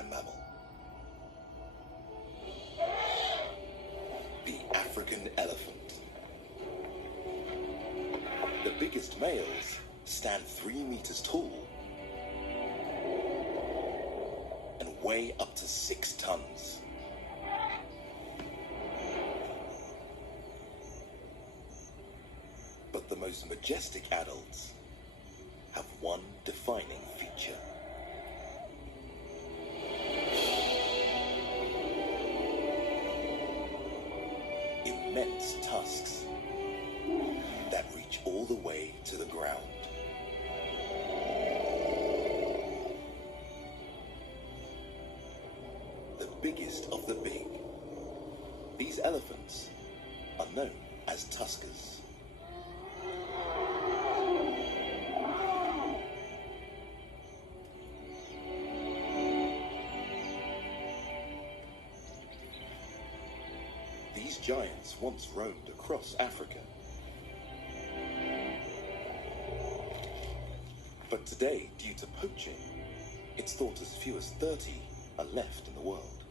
land mammal. The African elephant. The biggest males stand 3 meters tall and weigh up to 6 tons. But the most majestic adults have one defining feature. Immense tusks that reach all the way to the ground. The biggest of the big. These elephants are known as tuskers. These giants once roamed across Africa. But today, due to poaching, it's thought as few as 30 are left in the world.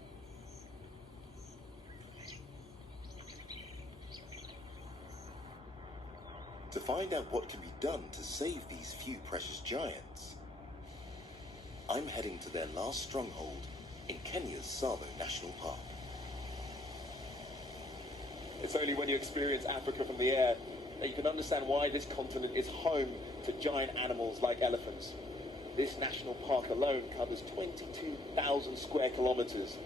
To find out what can be done to save these few precious giants, I'm heading to their last stronghold in Kenya's Tsavo National Park. It's only when you experience Africa from the air that you can understand why this continent is home to giant animals like elephants. This national park alone covers 22,000 square kilometers.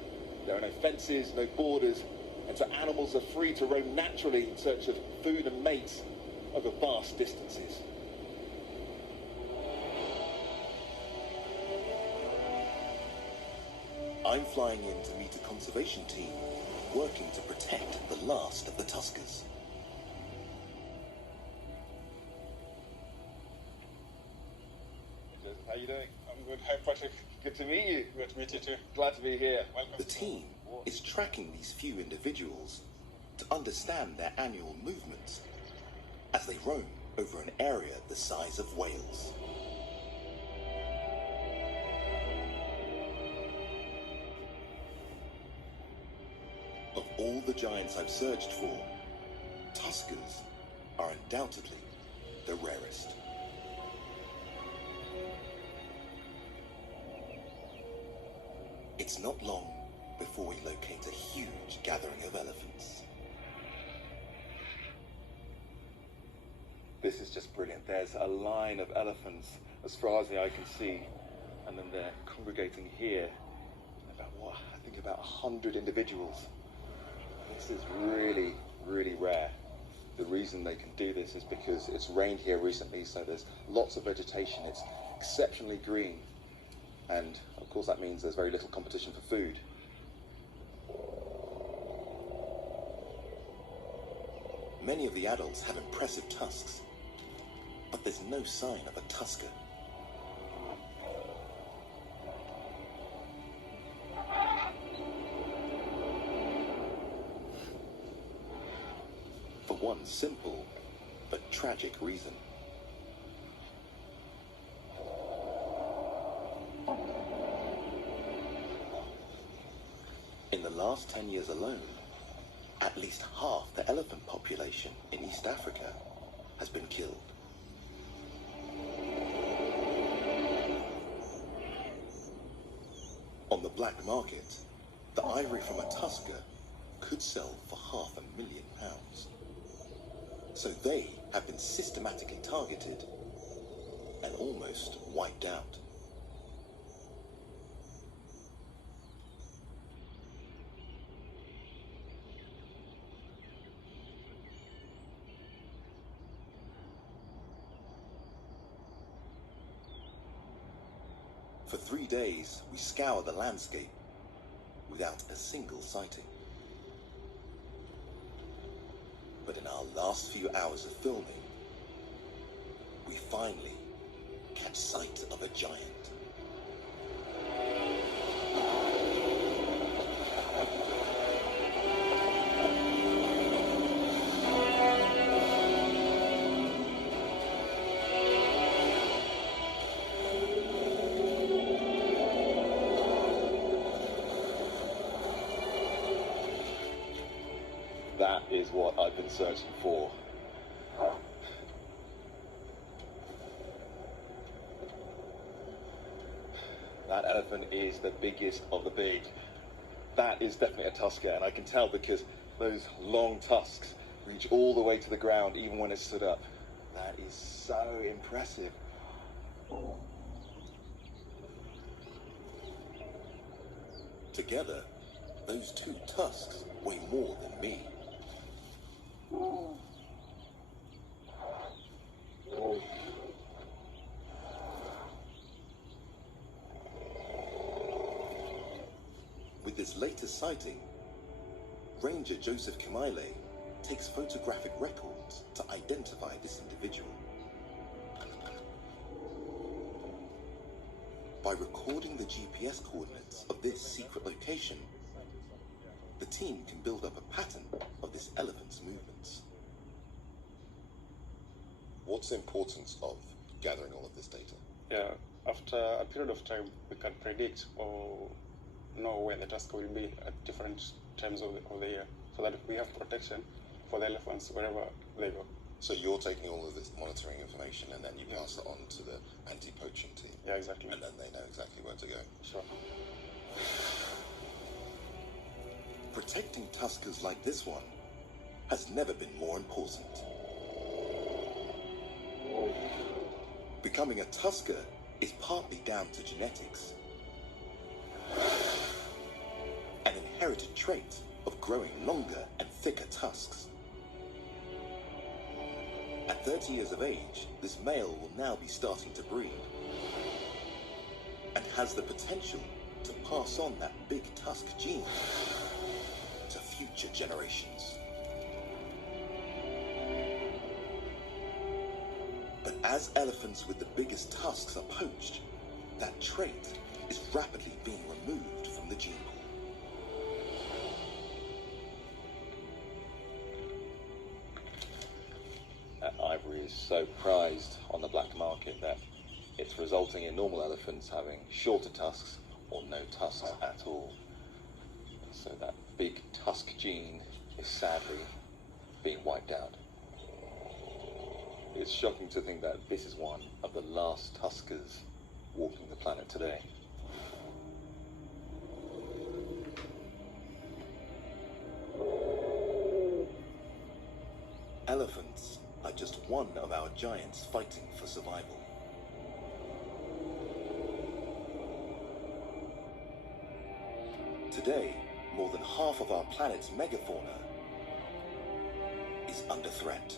There are no fences, no borders, and so animals are free to roam naturally in search of food and mates over vast distances. I'm flying in to meet a conservation team working to protect the last of the tuskers. How are you doing? I'm good. Hi, Patrick. Good to meet you. Good to meet you too. Glad to be here. Welcome. The team is tracking these few individuals to understand their annual movements as they roam over an area the size of Wales. Of all the giants I've searched for, tuskers are undoubtedly the rarest. It's not long before we locate a huge gathering of elephants. This is just brilliant. There's a line of elephants as far as the eye can see, and then they're congregating here. I think about 100 individuals. This is really, really rare. The reason they can do this is because it's rained here recently, so there's lots of vegetation. It's exceptionally green, and of course that means there's very little competition for food. Many of the adults have impressive tusks, but there's no sign of a tusker. For one simple but tragic reason. In the last 10 years alone, at least half the elephant population in East Africa has been killed. On the black market, the ivory from a tusker could sell for £500,000. So they have been systematically targeted and almost wiped out. For 3 days, we scour the landscape without a single sighting. But in our last few hours of filming, we finally catch sight of a giant. That is what I've been searching for. That elephant is the biggest of the big. That is definitely a tusker, and I can tell because those long tusks reach all the way to the ground even when it's stood up. That is so impressive. Together, those two tusks weigh more than me. With this latest sighting, Ranger Joseph Kamaile takes photographic records to identify this individual. By recording the GPS coordinates of this secret location, the team can build up a pattern of this elephant's movements. What's the importance of gathering all of this data? Yeah, after a period of time, we can predict or know where the tusker will be at different times of the year, so that we have protection for the elephants wherever they go. So you're taking all of this monitoring information and then you pass it on to the anti-poaching team? Yeah, exactly. And then they know exactly where to go? Sure. Protecting tuskers like this one has never been more important. Becoming a tusker is partly down to genetics. An inherited trait of growing longer and thicker tusks. At 30 years of age, this male will now be starting to breed and has the potential to pass on that big tusk gene to future generations. But as elephants with the biggest tusks are poached, that trait is rapidly being removed from the gene pool. That ivory is so prized on the black market that it's resulting in normal elephants having shorter tusks or no tusks at all. So that big tusk gene is sadly being wiped out. It's shocking to think that this is one of the last tuskers walking the planet today. Elephants are just one of our giants fighting for survival. Today, more than half of our planet's megafauna is under threat.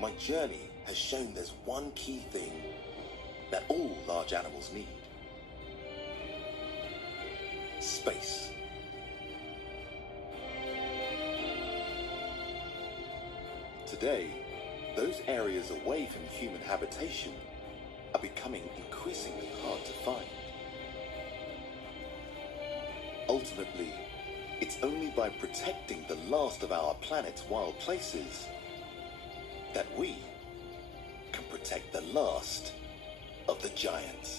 My journey has shown there's one key thing that all large animals need. Space. Today, those areas away from human habitation are becoming increasingly hard to find. Ultimately, it's only by protecting the last of our planet's wild places that we can protect the last of the giants.